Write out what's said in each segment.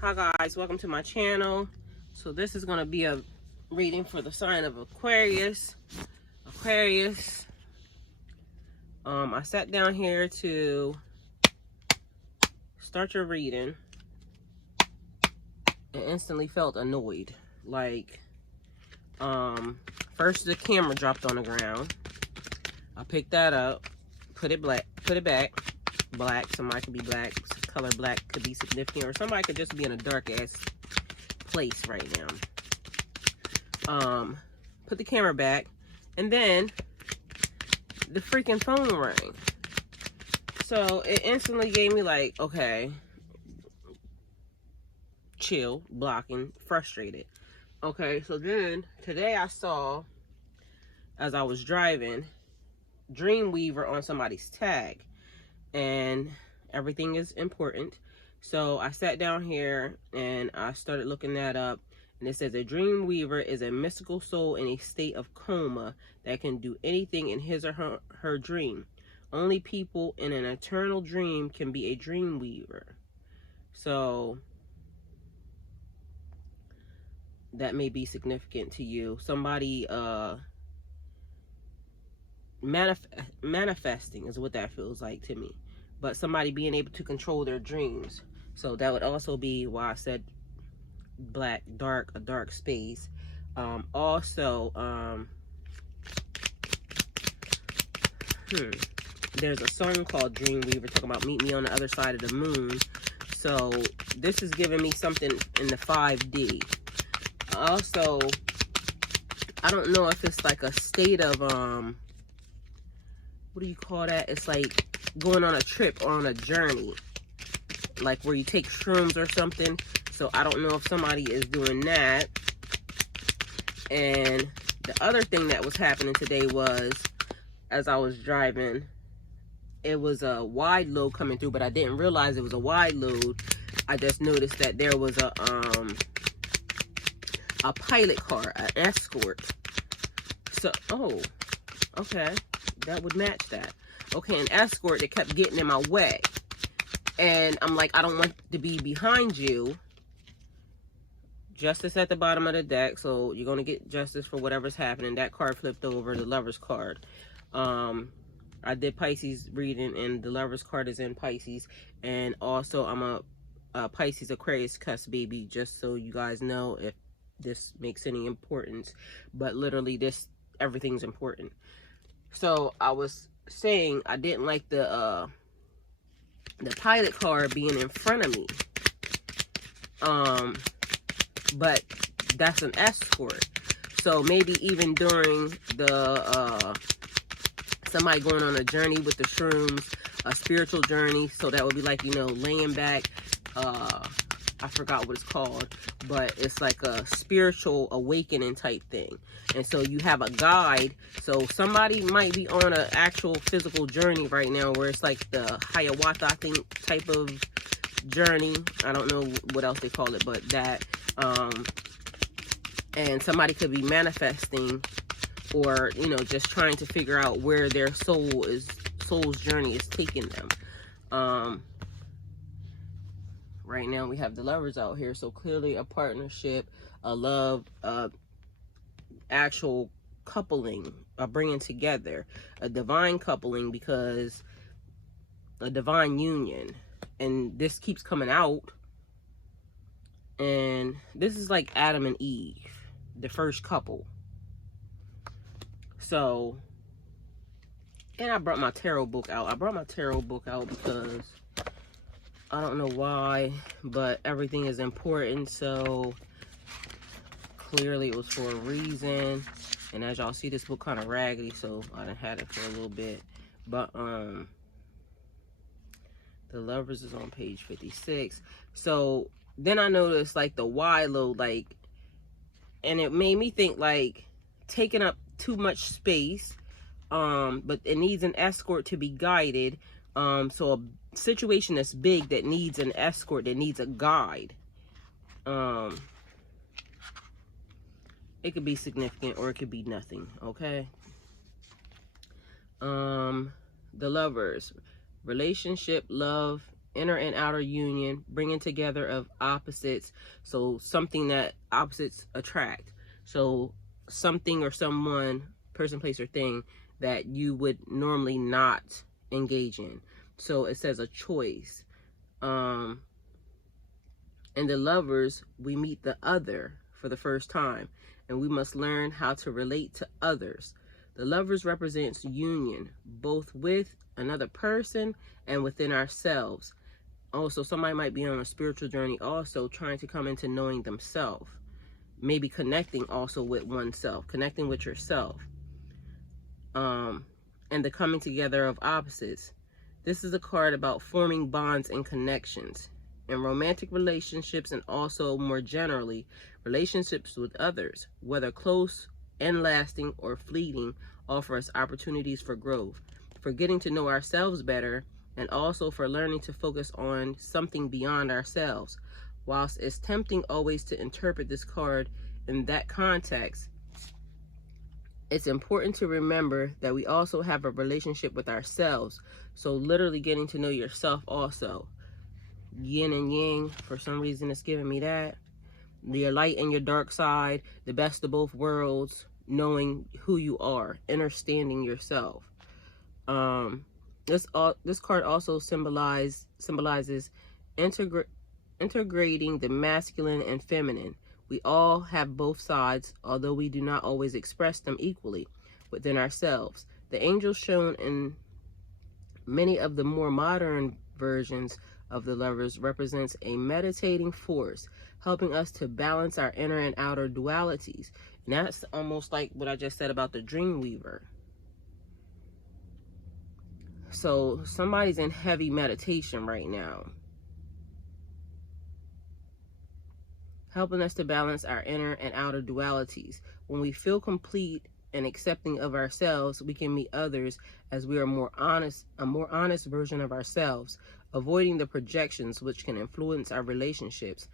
Hi guys, welcome to my channel. So this is going to be a reading for the sign of Aquarius. I sat down here to start your reading and instantly felt annoyed. Like, first the camera dropped on the ground. I picked that up, put it back. Black, somebody could be black, color black could be significant, or somebody could just be in a dark ass place right now. Put the camera back, and then the freaking phone rang. So it instantly gave me like, okay, chill, blocking, frustrated. Okay, so then today I saw, as I was driving, Dreamweaver on somebody's tag, and everything is important. So I sat down here and I started looking that up, and it says a Dreamweaver is a mystical soul in a state of coma that can do anything in his or her dream. Only people in an eternal dream can be a Dreamweaver. So that may be significant to you. Somebody manifesting is what that feels like to me, but somebody being able to control their dreams. So that would also be why I said black, dark, a dark space. There's a song called Dreamweaver talking about meet me on the other side of the moon. So this is giving me something in the 5D. Also, I don't know if it's like a state of what do you call that? It's like going on a trip or on a journey, like where you take shrooms or something. So I don't know if somebody is doing that. And the other thing that was happening today was, as I was driving, it was a wide load coming through, but I didn't realize it was a wide load. I just noticed that there was a pilot car, an escort. So, oh, okay, that would match that. Okay, an escort that kept getting in my way. And I'm like, I don't want to be behind you. Justice at the bottom of the deck, so you're going to get justice for whatever's happening. That card flipped over, the Lover's card. I did Pisces reading, and the Lover's card is in Pisces. And also, I'm a Pisces Aquarius cusp baby, just so you guys know if this makes any importance. But literally, everything's important. So I was saying I didn't like the pilot car being in front of me. But that's an escort. So maybe even during the somebody going on a journey with the shrooms, a spiritual journey. So that would be like, you know, laying back. I forgot what it's called, but it's like a spiritual awakening type thing. And so you have a guide. So somebody might be on an actual physical journey right now, where it's like the Hiawatha, I think, type of journey. I don't know what else they call it, but that. And somebody could be manifesting, or, you know, just trying to figure out where their soul's journey is taking them. Right now we have the Lovers out here, so clearly a partnership, a love, actual coupling, a bringing together, a divine coupling, because a divine union. And this keeps coming out, and this is like Adam and Eve, the first couple. So, and I brought my tarot book out. I brought my tarot book out because I don't know why, but everything is important. So clearly it was for a reason. And as y'all see, this book kind of raggedy, so I done had it for a little bit. But the Lovers is on page 56. So then I noticed like the wide load, like, and it made me think like taking up too much space, but it needs an escort to be guided. So a situation that's big that needs an escort, that needs a guide, it could be significant or it could be nothing. Okay. The Lovers, relationship, love, inner and outer union, bringing together of opposites. So something that opposites attract. So something or someone, person, place, or thing that you would normally not engage in. So it says a choice. In the lovers, we meet the other for the first time, and we must learn how to relate to others. The lovers represents union, both with another person and within ourselves. Also, somebody might be on a spiritual journey also, trying to come into knowing themselves. Maybe connecting also with oneself, connecting with yourself. And the coming together of opposites. This is a card about forming bonds and connections in romantic relationships, and also more generally, relationships with others, whether close and lasting or fleeting, offer us opportunities for growth, for getting to know ourselves better, and also for learning to focus on something beyond ourselves. Whilst it's tempting always to interpret this card in that context, it's important to remember that we also have a relationship with ourselves. So literally getting to know yourself also. Yin and yang, for some reason it's giving me that. Your light and your dark side, the best of both worlds, knowing who you are, understanding yourself. This card also symbolizes integrating the masculine and feminine. We all have both sides, although we do not always express them equally within ourselves. The angel shown in many of the more modern versions of the lovers represents a meditating force, helping us to balance our inner and outer dualities. And that's almost like what I just said about the dream weaver. So somebody's in heavy meditation right now, helping us to balance our inner and outer dualities. When we feel complete and accepting of ourselves, we can meet others as we are a more honest version of ourselves, avoiding the projections which can influence our relationships.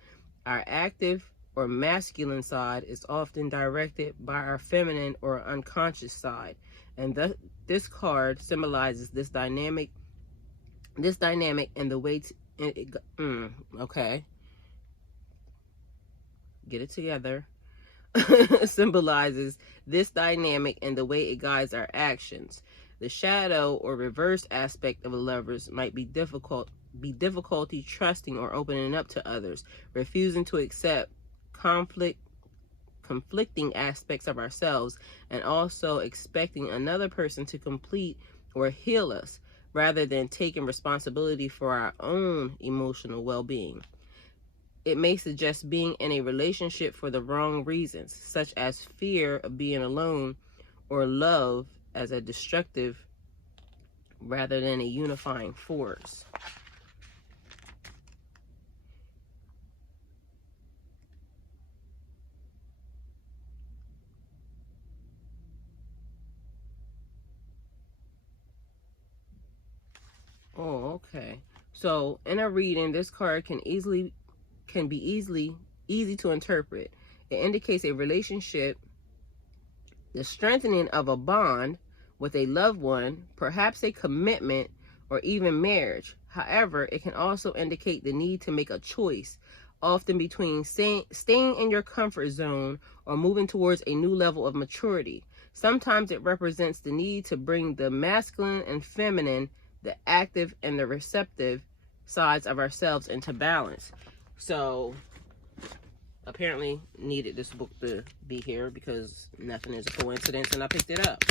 Our active or masculine side is often directed by our feminine or unconscious side, and this card symbolizes this dynamic and the way to okay, get it together. Symbolizes this dynamic and the way it guides our actions. The shadow or reverse aspect of a lover's might be difficulty trusting or opening up to others, refusing to accept conflicting aspects of ourselves, and also expecting another person to complete or heal us rather than taking responsibility for our own emotional well-being. It may suggest being in a relationship for the wrong reasons, such as fear of being alone or love as a destructive rather than a unifying force. Oh, okay. So in a reading, this card can be easy to interpret. It indicates a relationship, the strengthening of a bond with a loved one, perhaps a commitment or even marriage. However, it can also indicate the need to make a choice, often between staying in your comfort zone or moving towards a new level of maturity. Sometimes it represents the need to bring the masculine and feminine, the active and the receptive sides of ourselves into balance. So apparently needed this book to be here because nothing is a coincidence, and I picked it up.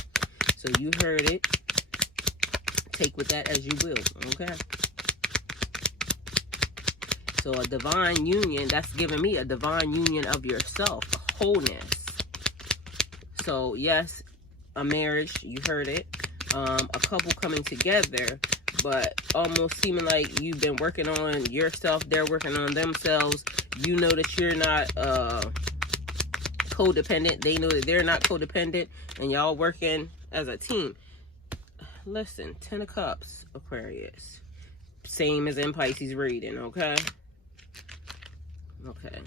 So you heard it. Take with that as you will, okay? So a divine union, that's giving me a divine union of yourself, a wholeness. So yes, a marriage, you heard it. A couple coming together, but almost seeming like you've been working on yourself, they're working on themselves. You know that you're not codependent. They know that they're not codependent, and y'all working as a team. Listen, 10 of Cups, Aquarius. Same as in Pisces reading, okay? Okay,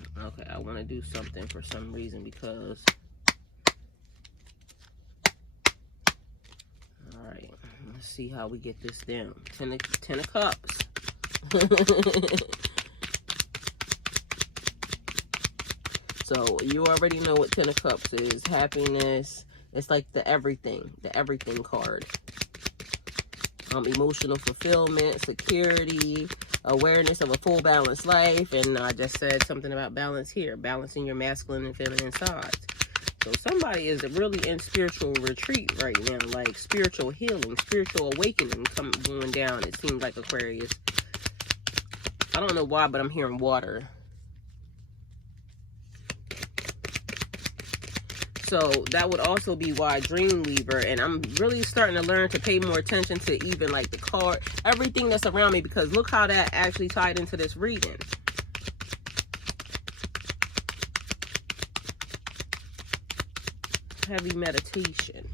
I want to do something for some reason because... Alright, let's see how we get this down. 10 of Cups. So you already know what Ten of Cups is. Happiness. It's like the everything card. Emotional fulfillment, security, awareness of a full balanced life. And I just said something about balance here. Balancing your masculine and feminine sides. So somebody is really in spiritual retreat right now. Like spiritual healing, spiritual awakening going down. It seems like Aquarius. I don't know why, but I'm hearing water. So that would also be why Dreamweaver, and I'm really starting to learn to pay more attention to even like the card, everything that's around me, because look how that actually tied into this reading. Heavy meditation.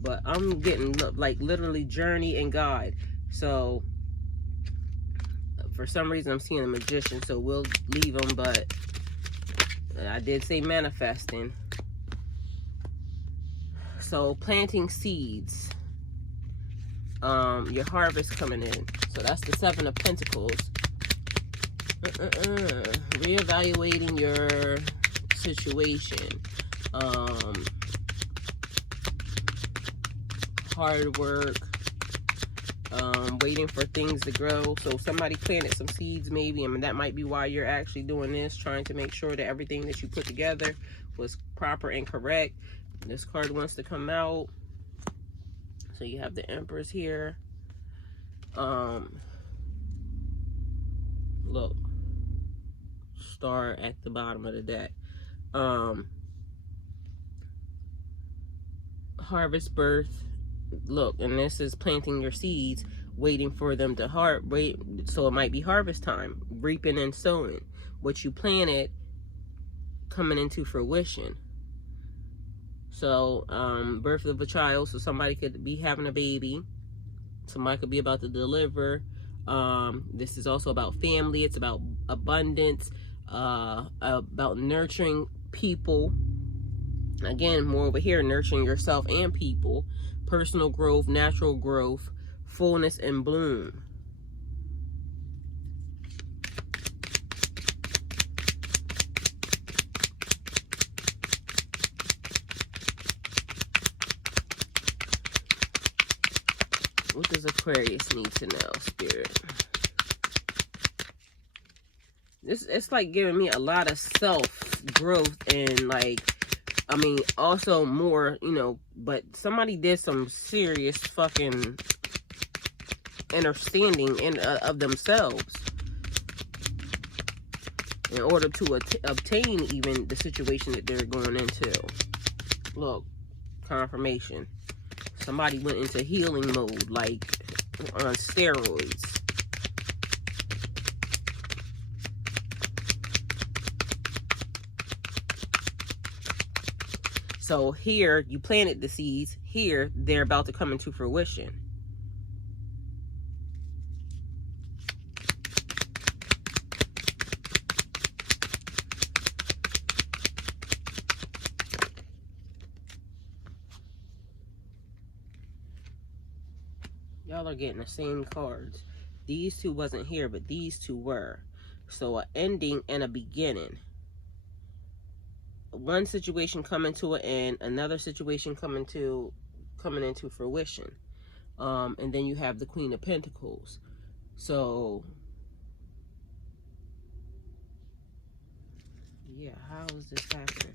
But I'm getting like literally journey and guide. So for some reason I'm seeing a magician, so we'll leave them, but I did say manifesting. So planting seeds. Your harvest coming in. So that's the Seven of Pentacles. Reevaluating your situation. Hard work. Waiting for things to grow. So somebody planted some seeds maybe, and that might be why you're actually doing this, trying to make sure that everything that you put together was proper and correct. This card wants to come out. So you have the Empress here. Look, star at the bottom of the deck. Harvest, birth. Look, and this is planting your seeds, waiting for them to so it might be harvest time, reaping and sowing. What you planted coming into fruition. So birth of a child, so somebody could be having a baby, somebody could be about to deliver. This is also about family. It's about abundance, about nurturing people. Again, more over here, nurturing yourself and people. Personal growth, natural growth, fullness and bloom. What does Aquarius need to know, Spirit? It's like giving me a lot of self-growth and like, I mean, also more, you know, but somebody did some serious fucking understanding of themselves in order to obtain even the situation that they're going into. Look, confirmation. Somebody went into healing mode, like on steroids. So here, you planted the seeds. Here, they're about to come into fruition. Y'all are getting the same cards. These two wasn't here, but these two were. So an ending and a beginning. One situation coming to an end, another situation coming into fruition. And then you have the Queen of Pentacles. So yeah, how is this happening?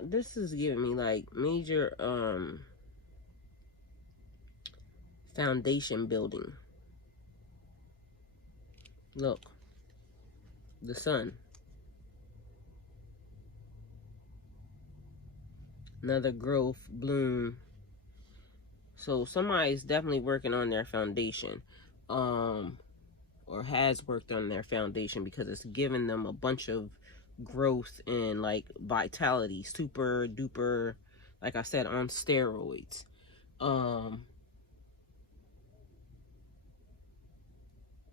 This is giving me like major foundation building. Look, the sun. Another growth, bloom. So somebody's definitely working on their foundation. Or has worked on their foundation, because it's given them a bunch of growth and like vitality, super duper, like I said, on steroids.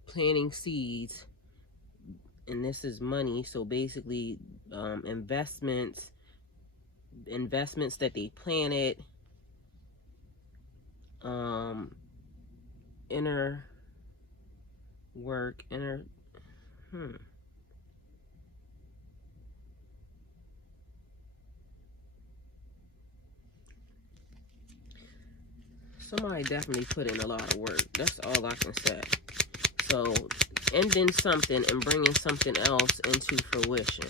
Planting seeds, and this is money. So basically, investments that they planted, inner work, somebody definitely put in a lot of work. That's all I can say. So ending something and bringing something else into fruition,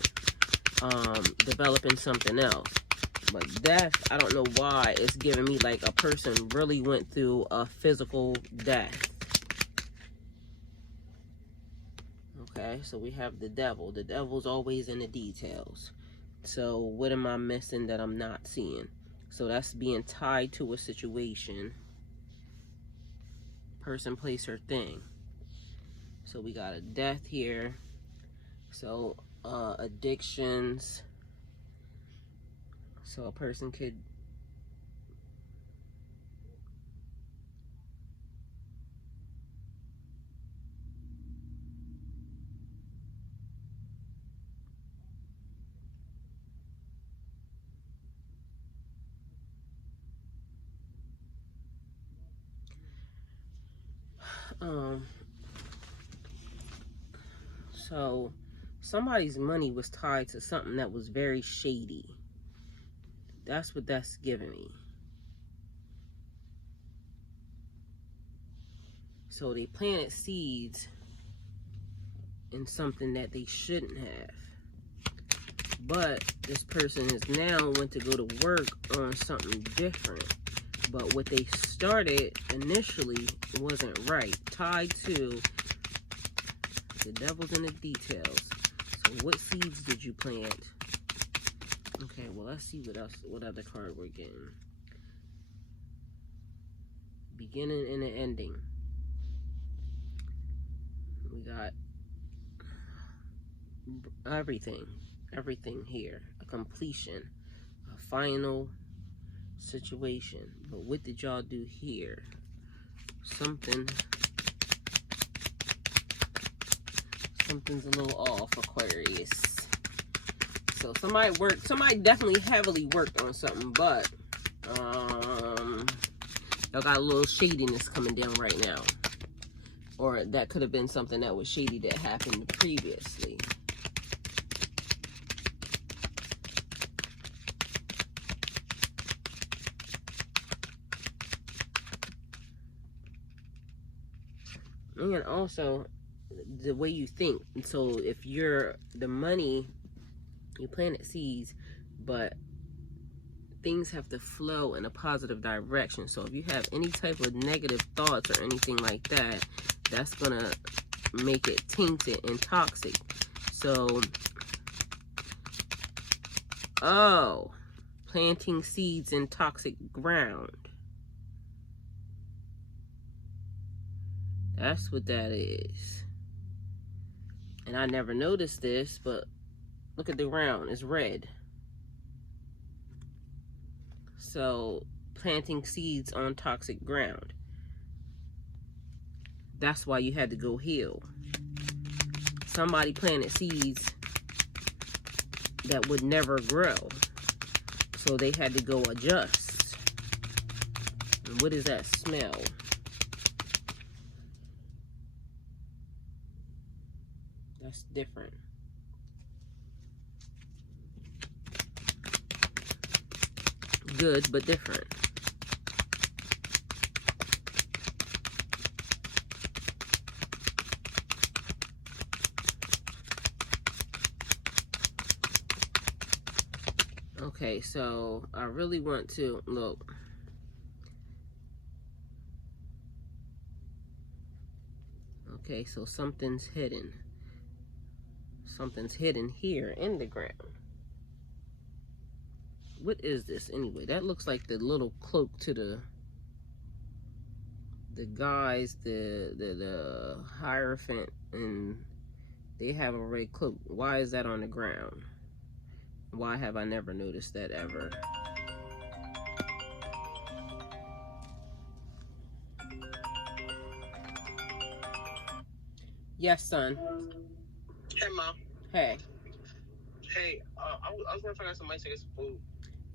developing something else. But death, I don't know why it's giving me like a person really went through a physical death. Okay, so we have the devil. The devil's always in the details. So what am I missing that I'm not seeing? So that's being tied to a situation. Person, place, or thing. So we got a death here. So addictions. So a person could so somebody's money was tied to something that was very shady. That's what that's giving me. So they planted seeds in something that they shouldn't have. But this person is now went to go to work on something different. But what they started initially wasn't right. Tied to the devil's in the details. So what seeds did you plant? Okay, well, let's see what other card we're getting. Beginning and an ending. We got everything here. A completion, a final situation. But what did y'all do here? Something's a little off, Aquarius. So somebody definitely heavily worked on something, but y'all got a little shadiness coming down right now. Or that could have been something that was shady that happened previously. And also the way you think. So if you're the money, you planted seeds, but things have to flow in a positive direction. So if you have any type of negative thoughts or anything like that, that's gonna make it tainted and toxic. So planting seeds in toxic ground. That's what that is. And I never noticed this, but look at the ground. It's red. So planting seeds on toxic ground. That's why you had to go heal. Somebody planted seeds that would never grow. So they had to go adjust. And what is that smell? That's different. Good, but different. Okay, so I really want to look. Okay, so something's hidden. Something's hidden here in the ground. What is this anyway? That looks like the little cloak to the guys, the Hierophant, and they have a red cloak. Why is that on the ground? Why have I never noticed that ever? Yes, son. Hey, Mom. Hey. Hey, I was gonna find out some money to get some food.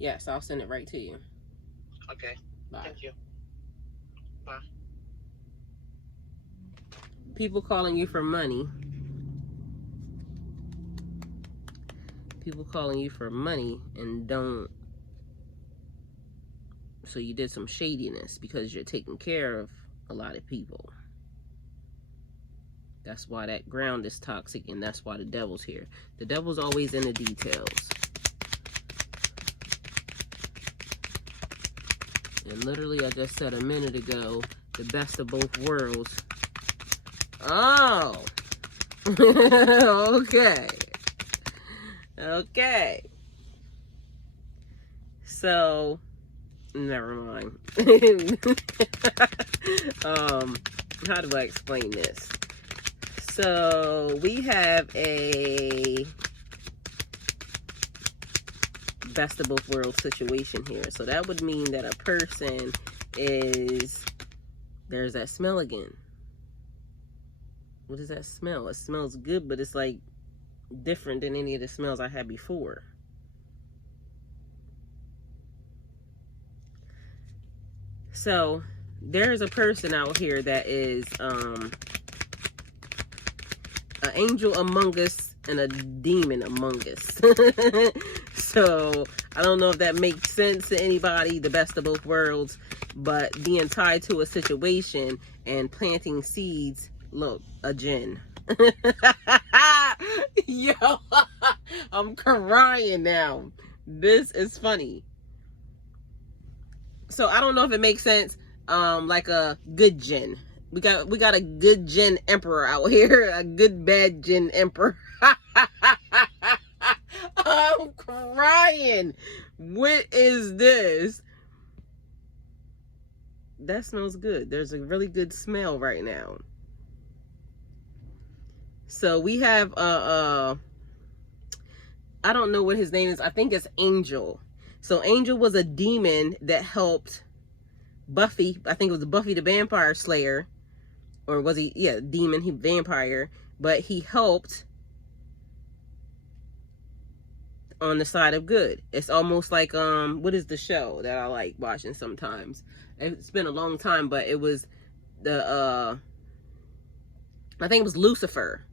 Yes, I'll send it right to you. Okay. Bye. Thank you. Bye. People calling you for money. People calling you for money and don't. So you did some shadiness because you're taking care of a lot of people. That's why that ground is toxic, and that's why the devil's here. The devil's always in the details. And literally, I just said a minute ago, the best of both worlds. Oh! Okay. Okay. So, never mind. How do I explain this? So, we have a best of both worlds situation here. So that would mean that a person is, there's that smell again. What does that smell? It smells good, but it's like different than any of the smells I had before. So there's a person out here that is an angel among us and a demon among us. So I don't know if that makes sense to anybody, the best of both worlds, but being tied to a situation and planting seeds. Look, a djinn. Yo, I'm crying now. This is funny. So I don't know if it makes sense. Like a good djinn. We got a good djinn emperor out here. A good bad djinn emperor. I'm crying. What is this? That smells good. There's a really good smell right now. So we have I don't know what his name is. I think it's Angel. So Angel was a demon that helped Buffy. I think it was Buffy the Vampire Slayer. Or was he? Yeah, demon, he vampire. But he helped on the side of good. It's almost like what is the show that I like watching sometimes? It's been a long time, but it was the I think it was Lucifer.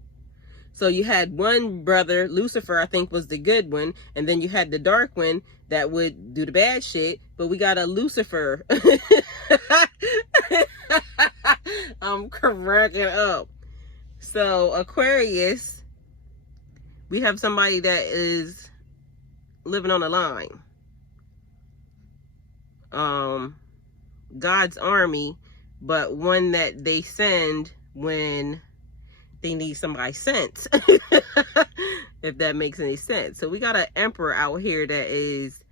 So you had one brother, Lucifer, I think was the good one, and then you had the dark one that would do the bad shit, but we got a Lucifer. I'm cracking up. So Aquarius, we have somebody that is living on the line. God's army, but one that they send when they need somebody sent. If that makes any sense. So we got an emperor out here that is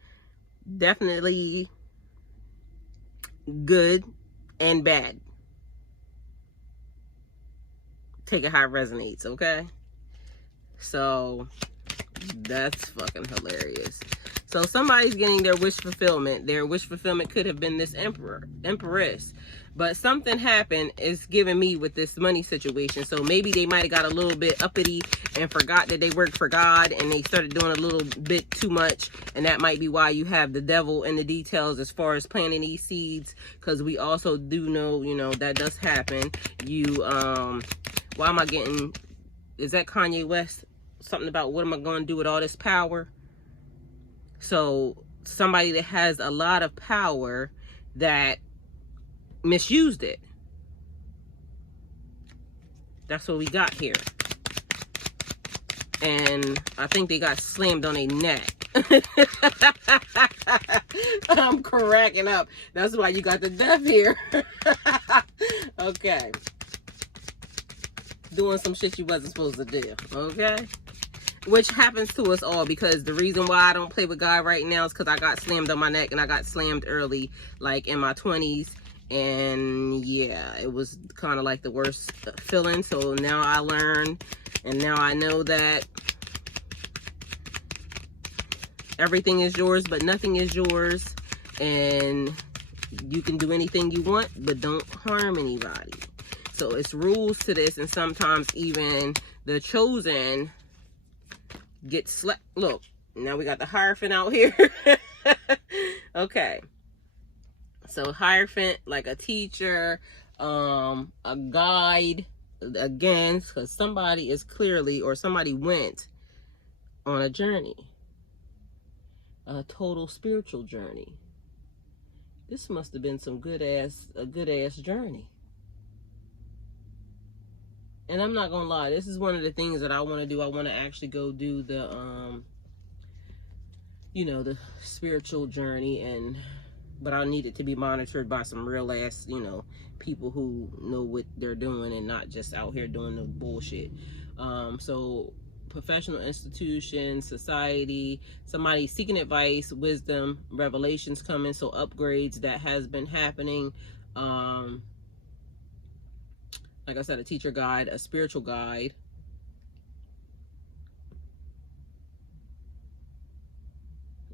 definitely good and bad. Take it how it resonates, okay? So that's fucking hilarious. So somebody's getting their wish fulfillment. Their wish fulfillment could have been this empress. But something happened is giving me with this money situation. So maybe they might have got a little bit uppity and forgot that they worked for God, and they started doing a little bit too much. And that might be why you have the devil in the details as far as planting these seeds. Because we also do know, you know, that does happen. You, why am I getting, is that Kanye West? Something about what am I going to do with all this power? So somebody that has a lot of power that misused it. That's what we got here. And I think they got slammed on their neck. I'm cracking up. That's why you got the death here. Okay. Doing some shit you wasn't supposed to do. Okay? which happens to us all, because the reason why I don't play with God right now is because I got slammed on my neck, and I got slammed early, like in my 20s. And yeah, it was kind of like the worst feeling. So now I learned, and now I know that everything is yours, but nothing is yours. And you can do anything you want, but don't harm anybody. So it's rules to this, and sometimes even the chosen get slept. Look, now we got the Hierophant out here. Okay. So Hierophant, like a teacher, a guide, again, because somebody is clearly, or somebody went on a journey, a total spiritual journey. This must have been a good ass journey. And I'm not gonna lie, this is one of the things that I want to do. I want to actually go do the the spiritual journey, but I need it to be monitored by some real ass, people who know what they're doing and not just out here doing the bullshit. So professional institutions, society, somebody seeking advice, wisdom, revelations coming, so upgrades that has been happening. Like I said, a teacher guide, a spiritual guide.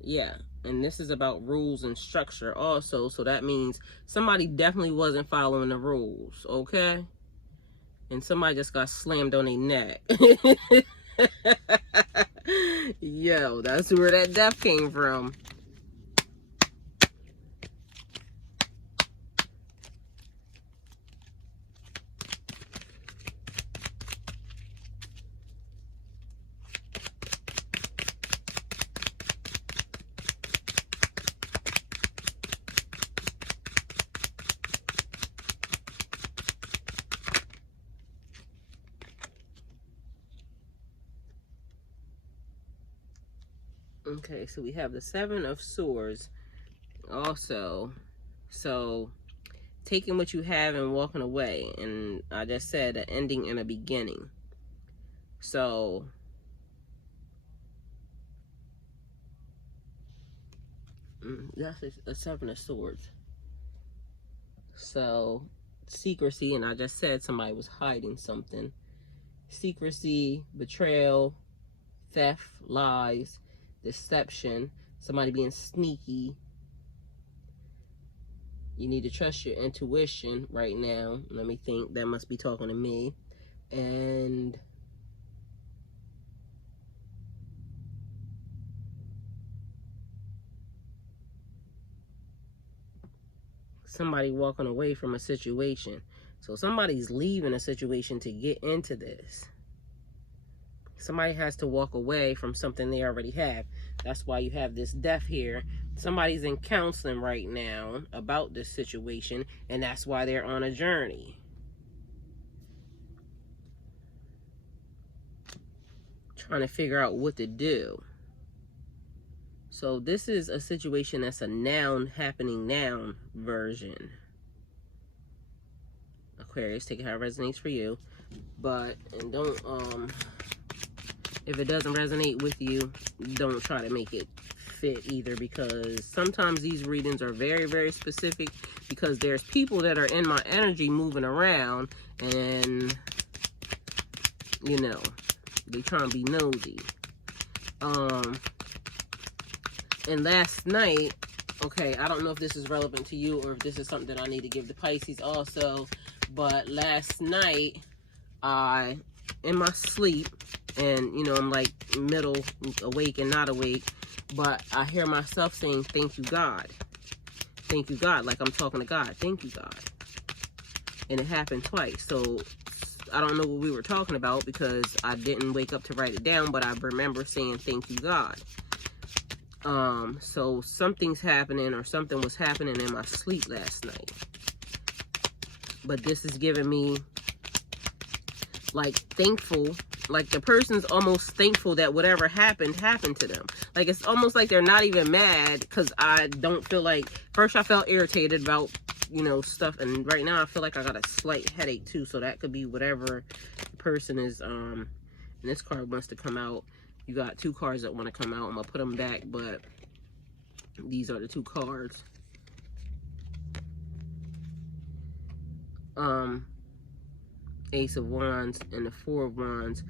Yeah, and this is about rules and structure also, so that means somebody definitely wasn't following the rules, okay? And somebody just got slammed on their neck. Yo, that's where that death came from. Okay, so we have the Seven of Swords also. So taking what you have and walking away. And I just said an ending and a beginning. So that's a Seven of Swords. So secrecy, and I just said somebody was hiding something. Secrecy, betrayal, theft, lies, deception, somebody being sneaky. You need to trust your intuition right now. Let me think. That must be talking to me. And somebody walking away from a situation. So somebody's leaving a situation to get into this. Somebody has to walk away from something they already have. That's why you have this death here. Somebody's in counseling right now about this situation, and that's why they're on a journey. Trying to figure out what to do. So this is a situation that's a noun happening noun version. Aquarius, take it how it resonates for you. But, and don't, if it doesn't resonate with you, don't try to make it fit either, because sometimes these readings are very, very specific, because there's people that are in my energy moving around, and they trying to be nosy. And last night, okay, I don't know if this is relevant to you or if this is something that I need to give the Pisces also, but last night in my sleep, and I'm like middle awake and not awake, but I hear myself saying, thank you, God. Thank you, God. Like I'm talking to God. Thank you, God. And it happened twice. So I don't know what we were talking about, because I didn't wake up to write it down, but I remember saying, thank you, God. So something's happening, or something was happening in my sleep last night. But this is giving me, like, thankful. Like, the person's almost thankful that whatever happened to them. Like, it's almost like they're not even mad, because I don't feel like, first I felt irritated about, stuff, and right now I feel like I got a slight headache too, so that could be whatever the person is, and this card wants to come out. You got 2 cards that want to come out. I'm going to put them back, but these are the 2 cards. Ace of Wands and the 4 of Wands.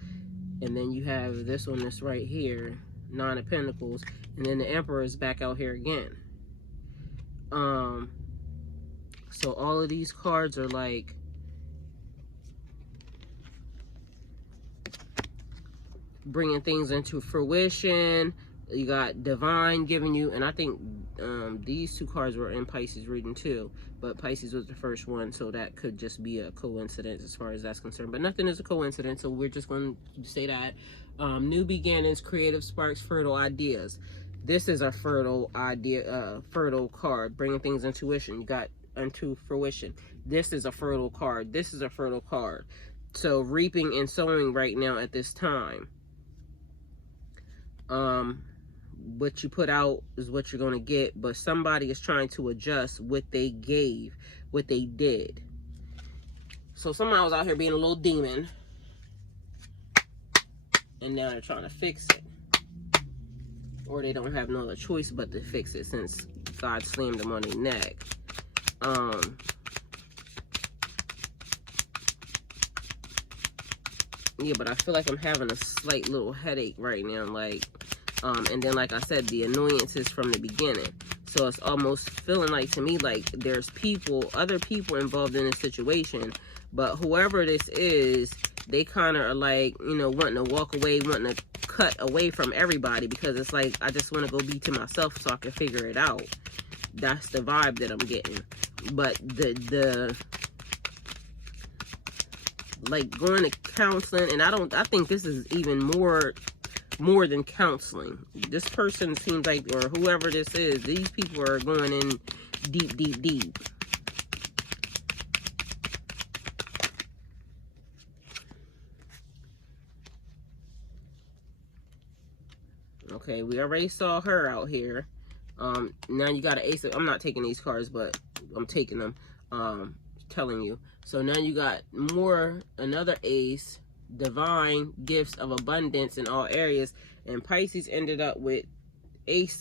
And then you have this one that's right here, 9 of Pentacles. And then the Emperor is back out here again. So all of these cards are like bringing things into fruition. You got Divine giving you, and I think these 2 cards were in Pisces reading too, but Pisces was the first one, so that could just be a coincidence as far as that's concerned. But nothing is a coincidence, so we're just going to say that. New beginnings, creative sparks, fertile ideas. This is a fertile idea, fertile card, bringing things into fruition. You got into fruition. This is a fertile card. This is a fertile card. So reaping and sowing right now at this time. What you put out is what you're going to get, but somebody is trying to adjust what they gave, what they did. So somebody was out here being a little demon, and now they're trying to fix it, or they don't have no other choice but to fix it since God slammed them on their neck. Yeah, but I feel like I'm having a slight little headache right now, like, and then like I said, the annoyances from the beginning. So it's almost feeling like, to me, like there's other people involved in this situation, but whoever this is, they kind of are like, you know, wanting to walk away, wanting to cut away from everybody, because it's like, I just want to go be to myself so I can figure it out. That's the vibe that I'm getting. But the like going to counseling, and I think this is even more than counseling. This person seems like, or whoever this is, these people are going in deep, deep, deep. Okay, we already saw her out here. Now you got an ace of, I'm not taking these cards, but I'm taking them, telling you. So now you got another ace, divine gifts of abundance in all areas, and Pisces ended up with ace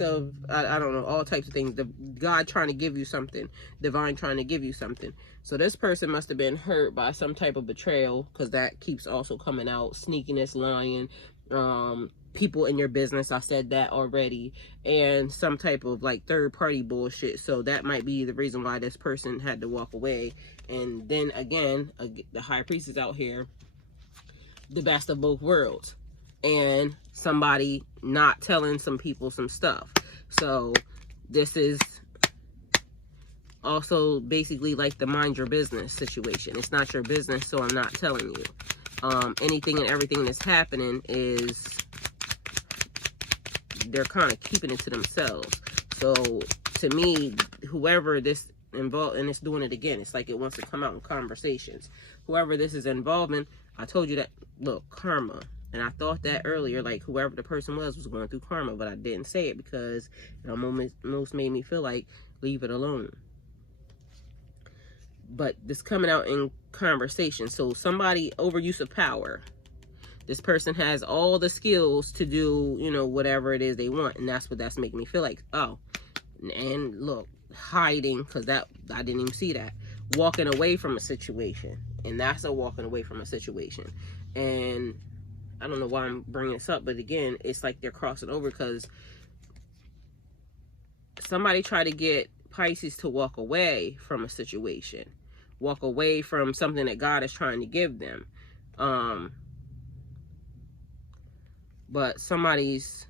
of, I don't know, all types of things. God trying to give you something, divine trying to give you something. So this person must have been hurt by some type of betrayal, because that keeps also coming out. Sneakiness, lying, people in your business, I said that already, and some type of like third party bullshit. So that might be the reason why this person had to walk away. And then again, the high priest is out here, the best of both worlds, and somebody not telling some people some stuff. So this is also basically like the mind your business situation. It's not your business, so I'm not telling you. Anything and everything that's happening is, they're kind of keeping it to themselves. So to me, whoever this involved, and it's doing it again, it's like it wants to come out in conversations. Whoever this is involving, I told you that, look, karma. And I thought that earlier, like whoever the person was going through karma, but I didn't say it because it almost made me feel like, leave it alone. But this coming out in conversation. So somebody, overuse of power. This person has all the skills to do, you know, whatever it is they want. And that's making me feel like, oh, and look, hiding, because that, I didn't even see that. Walking away from a situation. And that's a walking away from a situation. And I don't know why I'm bringing this up, but again, it's like they're crossing over, because somebody tried to get Pisces to walk away from a situation. Walk away from something that God is trying to give them. But somebody's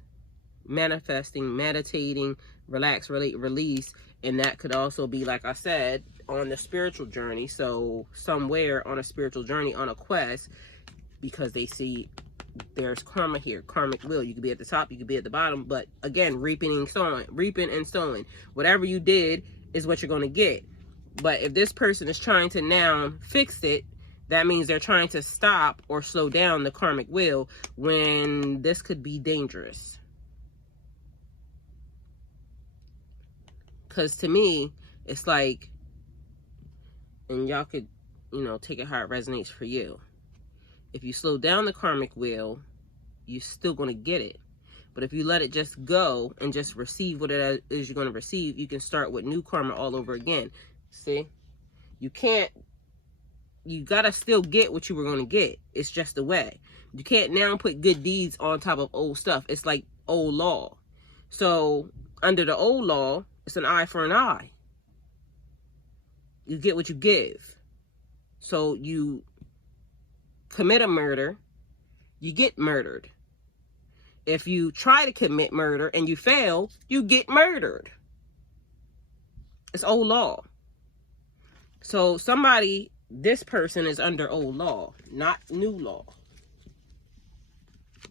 manifesting, meditating, relax, relate, release. And that could also be, like I said, on the spiritual journey. So somewhere on a spiritual journey, on a quest, because they see there's karma here, karmic will. You could be at the top, you could be at the bottom. But again, reaping and sowing. Whatever you did is what you're going to get. But if this person is trying to now fix it, that means they're trying to stop or slow down the karmic wheel, when this could be dangerous. Because to me, it's like, and y'all could, you know, take it how it resonates for you. If you slow down the karmic wheel, you're still going to get it. But if you let it just go and just receive what it is you're going to receive, you can start with new karma all over again. See? You got to still get what you were going to get. It's just the way. You can't now put good deeds on top of old stuff. It's like old law. So under the old law, it's an eye for an eye. You get what you give. So you commit a murder, you get murdered. If you try to commit murder and you fail, you get murdered. It's old law. So this person is under old law, not new law.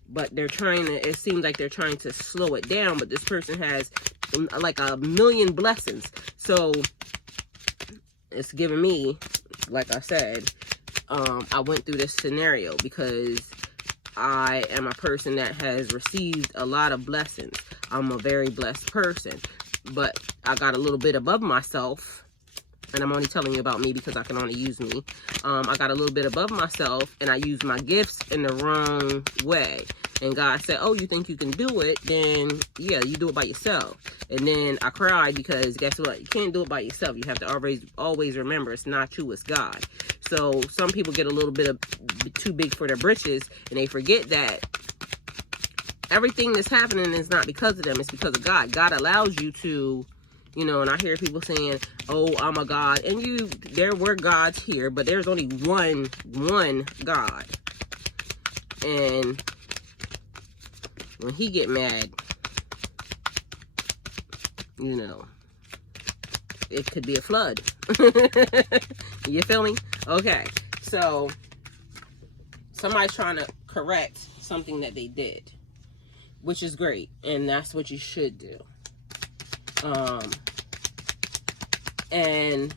But it seems like they're trying to slow it down, but this person has like a million blessings. So it's giving me, like I said, I went through this scenario because I am a person that has received a lot of blessings. I'm a very blessed person, but I got a little bit above myself, and I'm only telling you about me because I can only use me. I got a little bit above myself, and I used my gifts in the wrong way. And God said, oh, you think you can do it? Then, yeah, you do it by yourself. And then I cried because guess what? You can't do it by yourself. You have to always remember it's not you, it's God. So some people get a little bit too big for their britches, and they forget that everything that's happening is not because of them. It's because of God. God allows you to, you know, and I hear people saying, oh, I'm a God. And there were gods here, but there's only one God. And when he get mad, you know, it could be a flood. You feel me? Okay. So somebody's trying to correct something that they did, which is great. And that's what you should do. And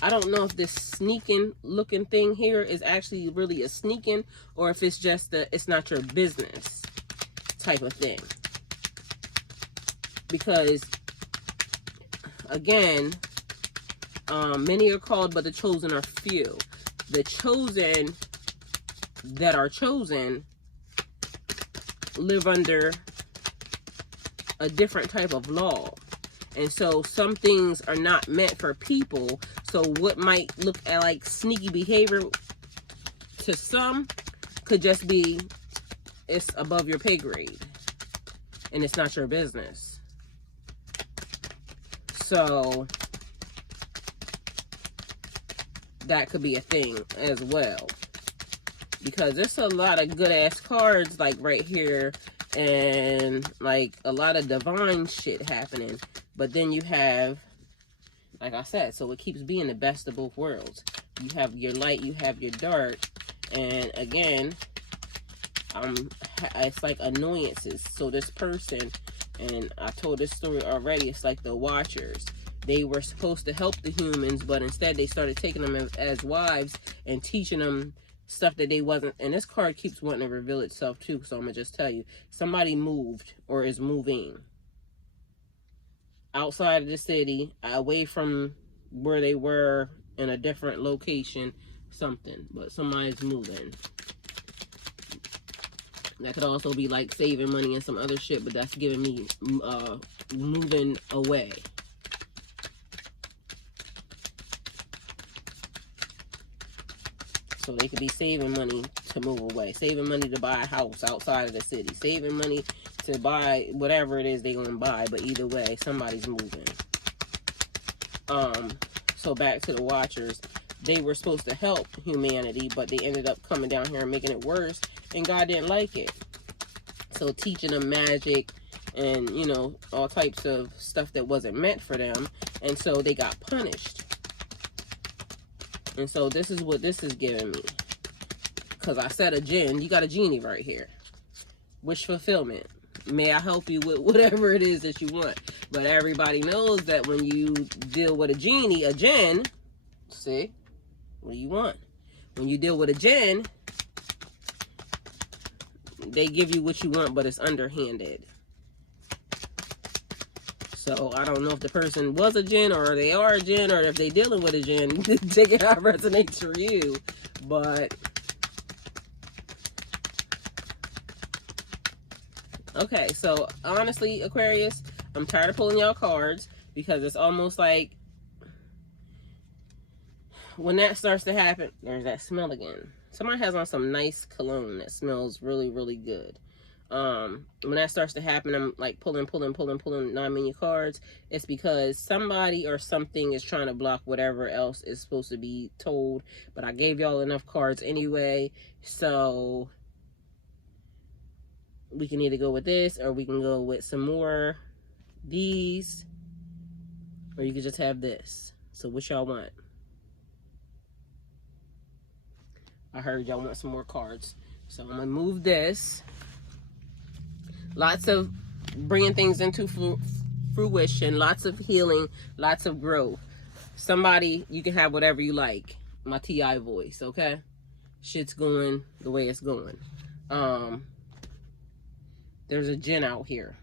I don't know if this sneaking looking thing here is actually really a sneaking, or if it's just it's not your business type of thing. Because again, many are called, but the chosen are few. The chosen that are chosen live under a different type of law. And so some things are not meant for people. So what might look at like sneaky behavior to some could just be, it's above your pay grade and it's not your business. So that could be a thing as well, because there's a lot of good ass cards like right here, and like a lot of divine shit happening. But then you have, like I said, so it keeps being the best of both worlds. You have your light, you have your dark, and again, it's like annoyances. So this person, and I told this story already, it's like the Watchers. They were supposed to help the humans, but instead they started taking them as wives and teaching them stuff that they wasn't. And this card keeps wanting to reveal itself too, so I'm gonna just tell you, somebody moved or is moving outside of the city, away from where they were, in a different location, something, but somebody's moving. That could also be like saving money and some other shit, but that's giving me moving away. So they could be saving money to move away, saving money to buy a house outside of the city, saving money to buy whatever it is they're going to buy. But either way, somebody's moving. So back to the Watchers. They were supposed to help humanity, but they ended up coming down here and making it worse. And God didn't like it. So teaching them magic and, you know, all types of stuff that wasn't meant for them. And so they got punished. And so this is what this is giving me. Because I said a jinn. You got a genie right here. Wish fulfillment. May I help you with whatever it is that you want. But everybody knows that when you deal with a genie, a jinn, see, what do you want? When you deal with a jinn, they give you what you want, but it's underhanded. So I don't know if the person was a jinn or they are a jinn, or if they dealing with a jinn. Take it how it resonates for you. But Okay, so honestly, Aquarius, I'm tired of pulling y'all cards because it's almost like when that starts to happen, there's that smell again. Somebody has on some nice cologne that smells really, really good. When that starts to happen, I'm like pulling non-menu cards. It's because somebody or something is trying to block whatever else is supposed to be told. But I gave y'all enough cards anyway, so we can either go with this or we can go with some more these, or you can just have this. So what y'all want? I heard y'all want some more cards, so I'm gonna move this. Lots of bringing things into fruition, lots of healing, lots of growth. Somebody, you can have whatever you like. My TI voice, okay? Shit's going the way it's going. There's a djinn out here,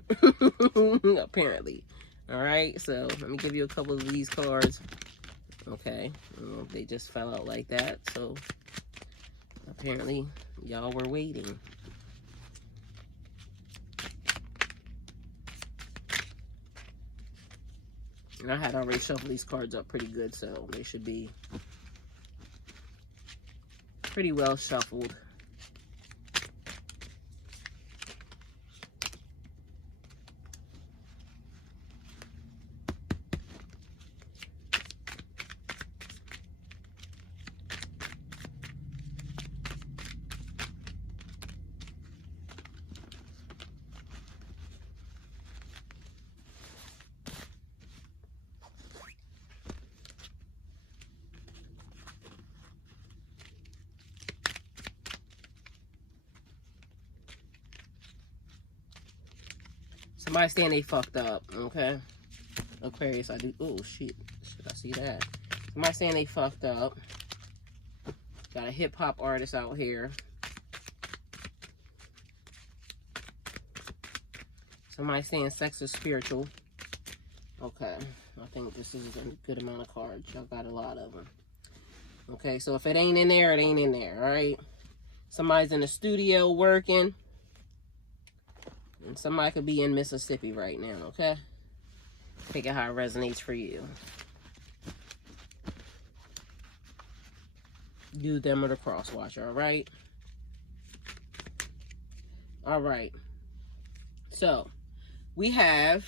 apparently. All right, so let me give you a couple of these cards. Okay, well, they just fell out like that, so apparently y'all were waiting. And I had already shuffled these cards up pretty good, so they should be pretty well shuffled. Somebody saying they fucked up, okay? Aquarius, I do. Oh, shit. Should I see that? Somebody saying they fucked up. Got a hip-hop artist out here. Somebody saying sex is spiritual. Okay. I think this is a good amount of cards. Y'all got a lot of them. Okay, so if it ain't in there, it ain't in there, all right? Somebody's in the studio working. And somebody could be in Mississippi right now, okay? Figure how it resonates for you. You, them, or the cross watcher, all right? All right. So, we have,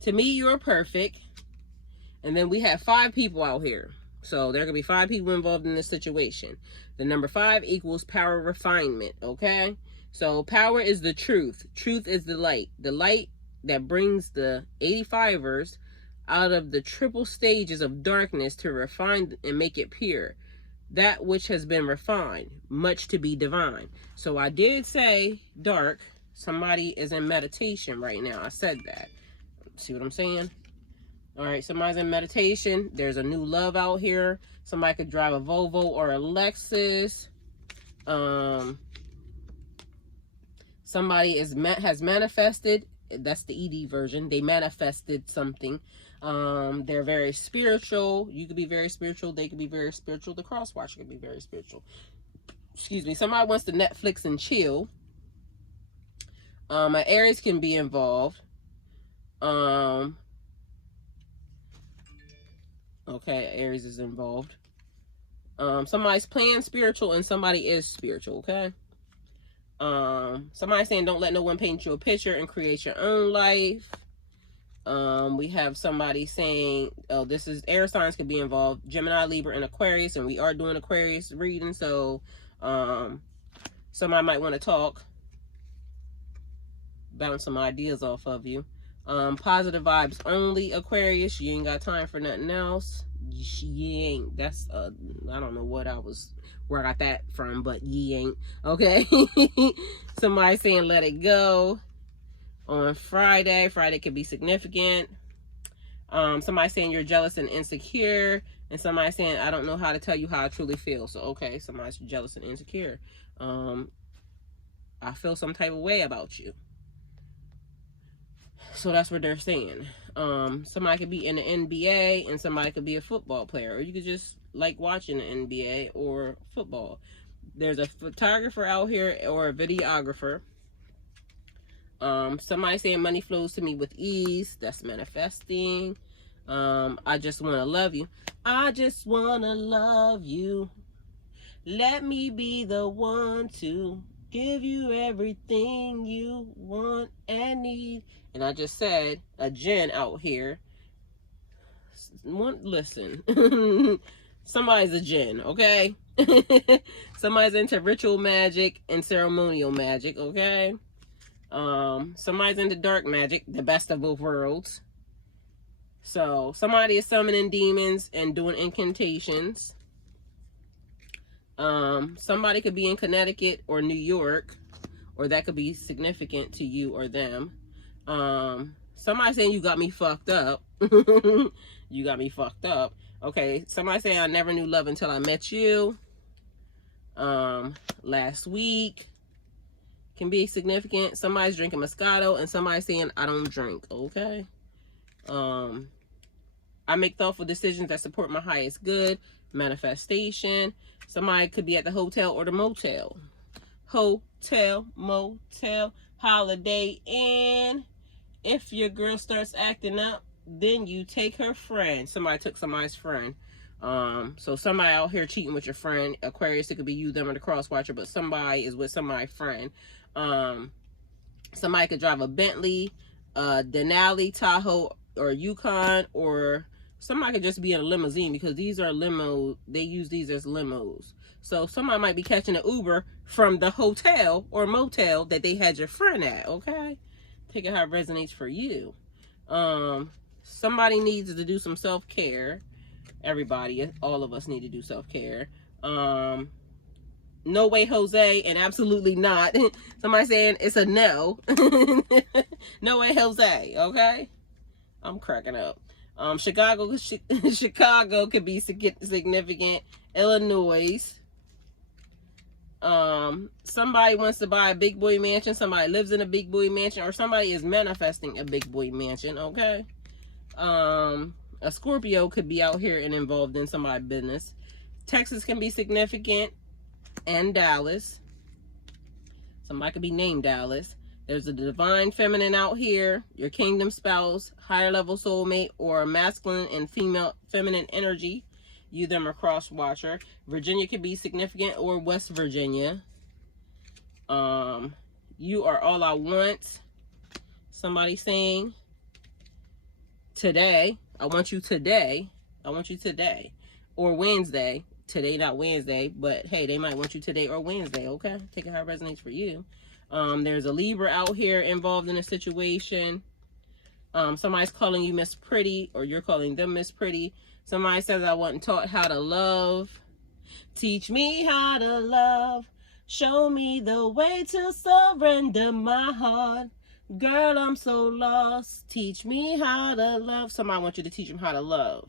to me, you're perfect. And then we have 5 people out here. So, there could be 5 people involved in this situation. The number 5 equals power refinement, okay? So power is the truth. Truth is the light. The light that brings the 85ers out of the triple stages of darkness to refine and make it pure. That which has been refined, much to be divine. So I did say dark. Somebody is in meditation right now. I said that. See what I'm saying? All right, somebody's in meditation. There's a new love out here. Somebody could drive a Volvo or a Lexus. Somebody has manifested. That's the ED version. They manifested something. They're very spiritual. You could be very spiritual. They could be very spiritual. The crosswatcher could be very spiritual. Excuse me. Somebody wants to Netflix and chill. An Aries can be involved. Okay, Aries is involved. Somebody's playing spiritual and somebody is spiritual, okay? Somebody saying don't let no one paint you a picture and create your own life. We have somebody saying, oh, this is air signs could be involved. Gemini, Libra, and Aquarius, and we are doing Aquarius reading, so somebody might want to talk, bounce some ideas off of you. Positive vibes only, Aquarius. You ain't got time for nothing else. She ain't. That's I don't know what where I got that from, but ye ain't. Okay. Somebody saying let it go on Friday. Friday could be significant. Somebody saying you're jealous and insecure, and somebody saying I don't know how to tell you how I truly feel. So okay, somebody's jealous and insecure. I feel some type of way about you. So that's what they're saying. Somebody could be in the NBA and somebody could be a football player, or you could just like watching the NBA or football. There's a photographer out here or a videographer. Somebody saying money flows to me with ease. That's manifesting. I just want to love you. I just want to love you. Let me be the one to give you everything you want and need. And I just said a djinn out here. Listen. Somebody's a djinn, okay? Somebody's into ritual magic and ceremonial magic, okay? Somebody's into dark magic, the best of both worlds. So somebody is summoning demons and doing incantations. Somebody could be in Connecticut or New York, or that could be significant to you or them. Somebody saying you got me fucked up. You got me fucked up. Okay, somebody saying I never knew love until I met you. Last week can be significant. Somebody's drinking Moscato, and somebody's saying I don't drink. Okay. I make thoughtful decisions that support my highest good. Manifestation. Somebody could be at the hotel or the motel. Hotel, motel, Holiday Inn. If your girl starts acting up, then you take her friend. Somebody took somebody's friend. So somebody out here cheating with your friend. Aquarius, it could be you, them, or the cross watcher, but somebody is with somebody's friend. Somebody could drive a Bentley, Denali, Tahoe, or Yukon, or somebody could just be in a limousine, because these are limos. They use these as limos. So somebody might be catching an Uber from the hotel or motel that they had your friend at, okay? Take it how it resonates for you. Somebody needs to do some self-care. Everybody, all of us need to do self-care. No way, Jose, and absolutely not. Somebody saying it's a no. No way, Jose, okay? I'm cracking up. Chicago could be significant. Illinois. Somebody wants to buy a big boy mansion. Somebody lives in a big boy mansion, or somebody is manifesting a big boy mansion, okay? A Scorpio could be out here and involved in somebody's business. Texas can be significant, and Dallas. Somebody could be named Dallas. There's a divine feminine out here, your kingdom spouse, higher level soulmate, or a masculine and female feminine energy. You, them, or cross watcher. Virginia could be significant, or West Virginia. You are all I want. Somebody saying today. I want you today. I want you today. Or Wednesday. Today, not Wednesday, but hey, they might want you today or Wednesday, okay? Take it how it resonates for you. There's a Libra out here involved in a situation. Somebody's calling you Miss Pretty, or you're calling them Miss Pretty. Somebody says, I wasn't taught how to love. Teach me how to love. Show me the way to surrender my heart. Girl, I'm so lost. Teach me how to love. Somebody wants you to teach them how to love.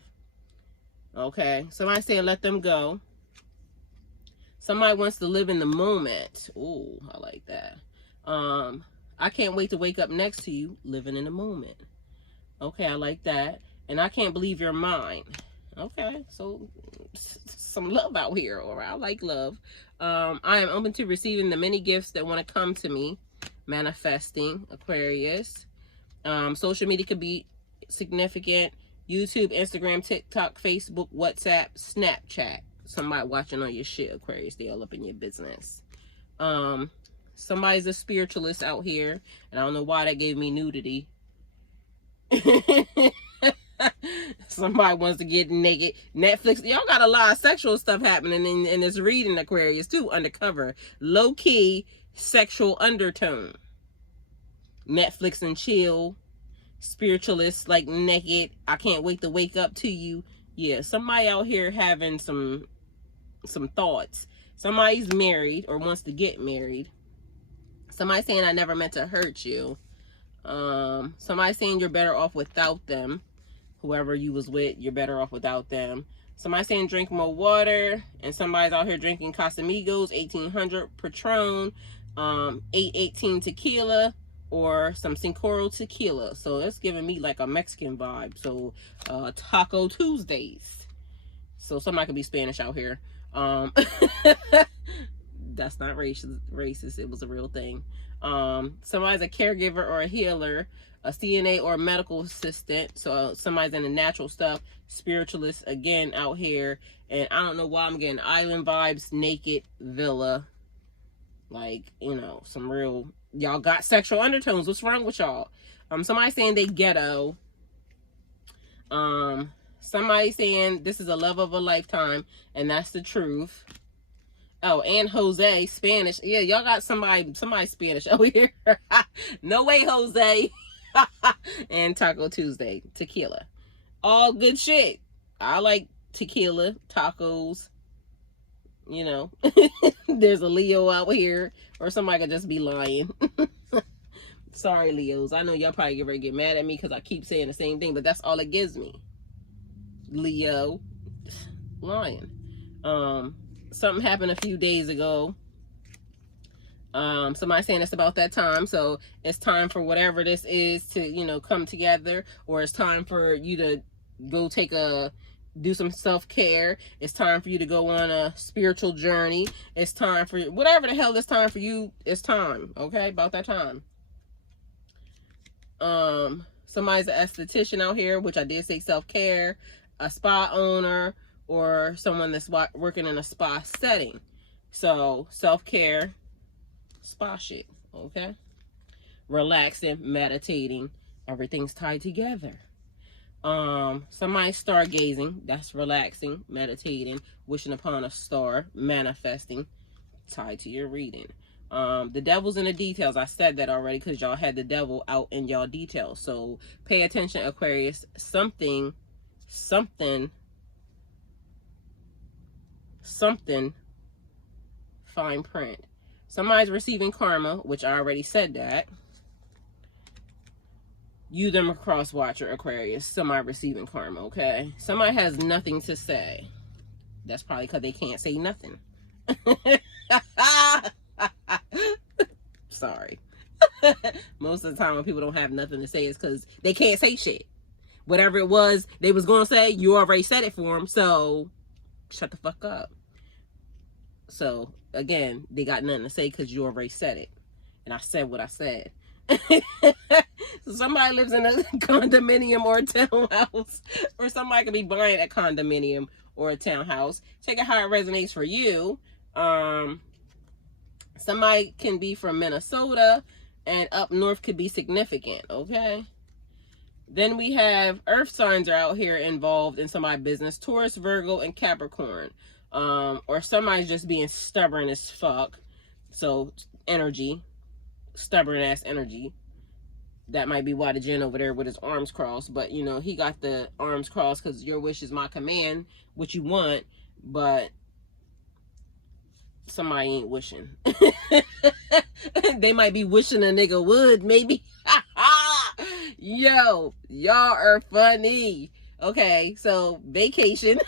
Okay. Somebody saying let them go. Somebody wants to live in the moment. Ooh, I like that. I can't wait to wake up next to you, living in the moment. Okay, I like that. And I can't believe you're mine. Okay, so some love out here. All right, I like love. I am open to receiving the many gifts that want to come to me. Manifesting, Aquarius. Social media could be significant. YouTube, Instagram, TikTok, Facebook, WhatsApp, Snapchat. Somebody watching on your shit, Aquarius. They all up in your business. Somebody's a spiritualist out here, and I don't know why that gave me nudity. Somebody wants to get naked. Netflix, y'all got a lot of sexual stuff happening in this reading, Aquarius, too, undercover. Low-key sexual undertone. Netflix and chill. Spiritualists, like naked. I can't wait to wake up to you. Yeah, somebody out here having some thoughts. Somebody's married or wants to get married. Somebody saying I never meant to hurt you. Somebody saying you're better off without them. Whoever you was with, you're better off without them. Somebody saying drink more water. And somebody's out here drinking Casamigos, 1800 Patron, 818 tequila, or some Cincoro tequila. So it's giving me like a Mexican vibe. So Taco Tuesdays. So somebody could be Spanish out here. That's not racist. It was a real thing. Somebody's a caregiver or a healer, a CNA or a medical assistant. So somebody's in the natural stuff. Spiritualist again out here. And I don't know why I'm getting island vibes, naked villa. Like, you know, some real, y'all got sexual undertones. What's wrong with y'all? Somebody saying they ghetto. Somebody saying this is a love of a lifetime, and that's the truth. Oh, and Jose, Spanish. Yeah, y'all got somebody Spanish over here. No way, Jose. And Taco Tuesday, tequila. All good shit. I like tequila, tacos. You know, there's a Leo out here, or somebody could just be lying. Sorry, Leos. I know y'all probably get ready to get mad at me because I keep saying the same thing, but that's all it gives me. Leo, lying. Something happened a few days ago. Somebody saying it's about that time, so it's time for whatever this is to, you know, come together, or it's time for you to go do some self-care. It's time for you to go on a spiritual journey. It's time for whatever the hell it's time for you. It's time, okay? About that time. Somebody's an esthetician out here, which I did say self-care, a spa owner, or someone that's working in a spa setting. So self-care, spa shit, okay? Relaxing, meditating, everything's tied together. Somebody stargazing, that's relaxing, meditating, wishing upon a star, manifesting, tied to your reading. The devil's in the details. I said that already because y'all had the devil out in y'all details. So pay attention, Aquarius. Something fine print. Somebody's receiving karma, which I already said that. You, them, a cross watcher, Aquarius. Somebody receiving karma, okay? Somebody has nothing to say. That's probably because they can't say nothing. Sorry. Most of the time when people don't have nothing to say, it's because they can't say shit. Whatever it was they was going to say, you already said it for them, so shut the fuck up. So, again, they got nothing to say because you already said it. And I said what I said. So somebody lives in a condominium or a townhouse, or somebody could be buying a condominium or a townhouse. Take it how it resonates for you. Somebody can be from Minnesota, and up north could be significant, okay? Then we have earth signs are out here involved in somebody's business. Taurus, Virgo, and Capricorn. Or somebody's just being stubborn as fuck. So energy, stubborn ass energy. That might be why the Jinn over there with his arms crossed. But, you know, he got the arms crossed because your wish is my command, what you want. But somebody ain't wishing. They might be wishing a nigga would, maybe. Yo, y'all are funny. Okay, so vacation.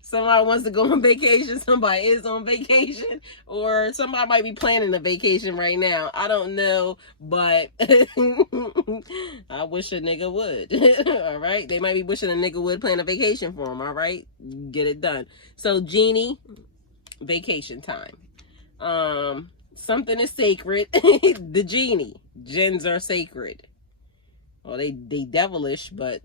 Somebody wants to go on vacation. Somebody is on vacation. Or somebody might be planning a vacation right now. I don't know, but I wish a nigga would. All right? They might be wishing a nigga would plan a vacation for them. All right? Get it done. So, Genie, vacation time. Something is sacred. The Genie. Jinns are sacred. Well, they devilish, but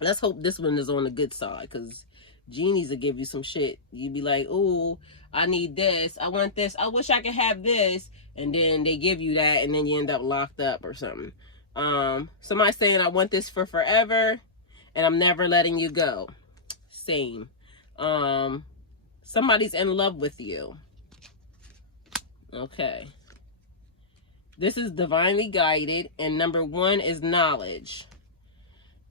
let's hope this one is on the good side, because Genies will give you some shit. You'd be like, oh, I need this. I want this. I wish I could have this. And then they give you that, and then you end up locked up or something. Somebody saying, I want this for forever, and I'm never letting you go. Same. Somebody's in love with you. Okay. This is divinely guided, and number 1 is knowledge.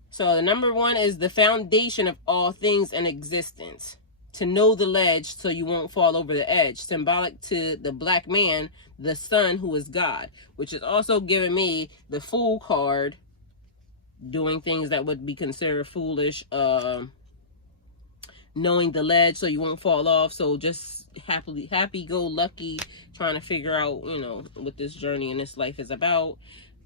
So the number 1 is the foundation of all things in existence. To know the ledge so you won't fall over the edge. Symbolic to the black man, the sun, who is God. Which is also giving me the Fool card. Doing things that would be considered foolish. Knowing the ledge so you won't fall off. So just happy-go-lucky, trying to figure out, you know, what this journey in this life is about.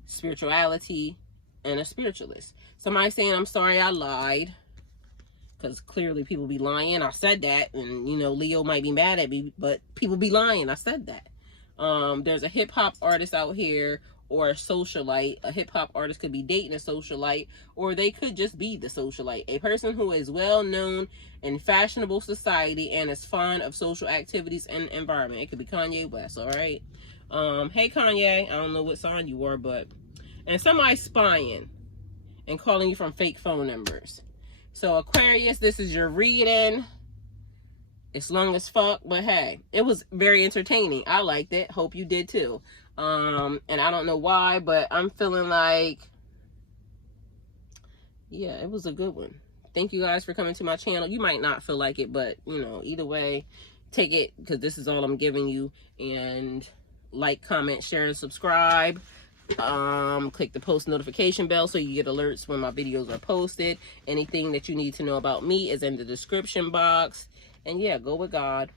Spirituality and a spiritualist. Somebody saying, I'm sorry I lied. Because clearly people be lying. I said that. And, you know, Leo might be mad at me, but people be lying. I said that. There's a hip-hop artist out here, or a socialite. A hip-hop artist could be dating a socialite, or they could just be the socialite. A person who is well known in fashionable society and is fond of social activities and environment. It could be Kanye West, all right? Hey Kanye, I don't know what sign you are, but... And somebody spying and calling you from fake phone numbers. So Aquarius, this is your reading. It's long as fuck, but hey, it was very entertaining. I liked it. Hope you did too. And I don't know why, but I'm feeling like, yeah, it was a good one. Thank you guys for coming to my channel. You might not feel like it, but you know, either way, take it, because this is all I'm giving you. And like, comment, share, and subscribe. Click the post notification bell so you get alerts when my videos are posted. Anything that you need to know about me is in the description box. And yeah, go with God.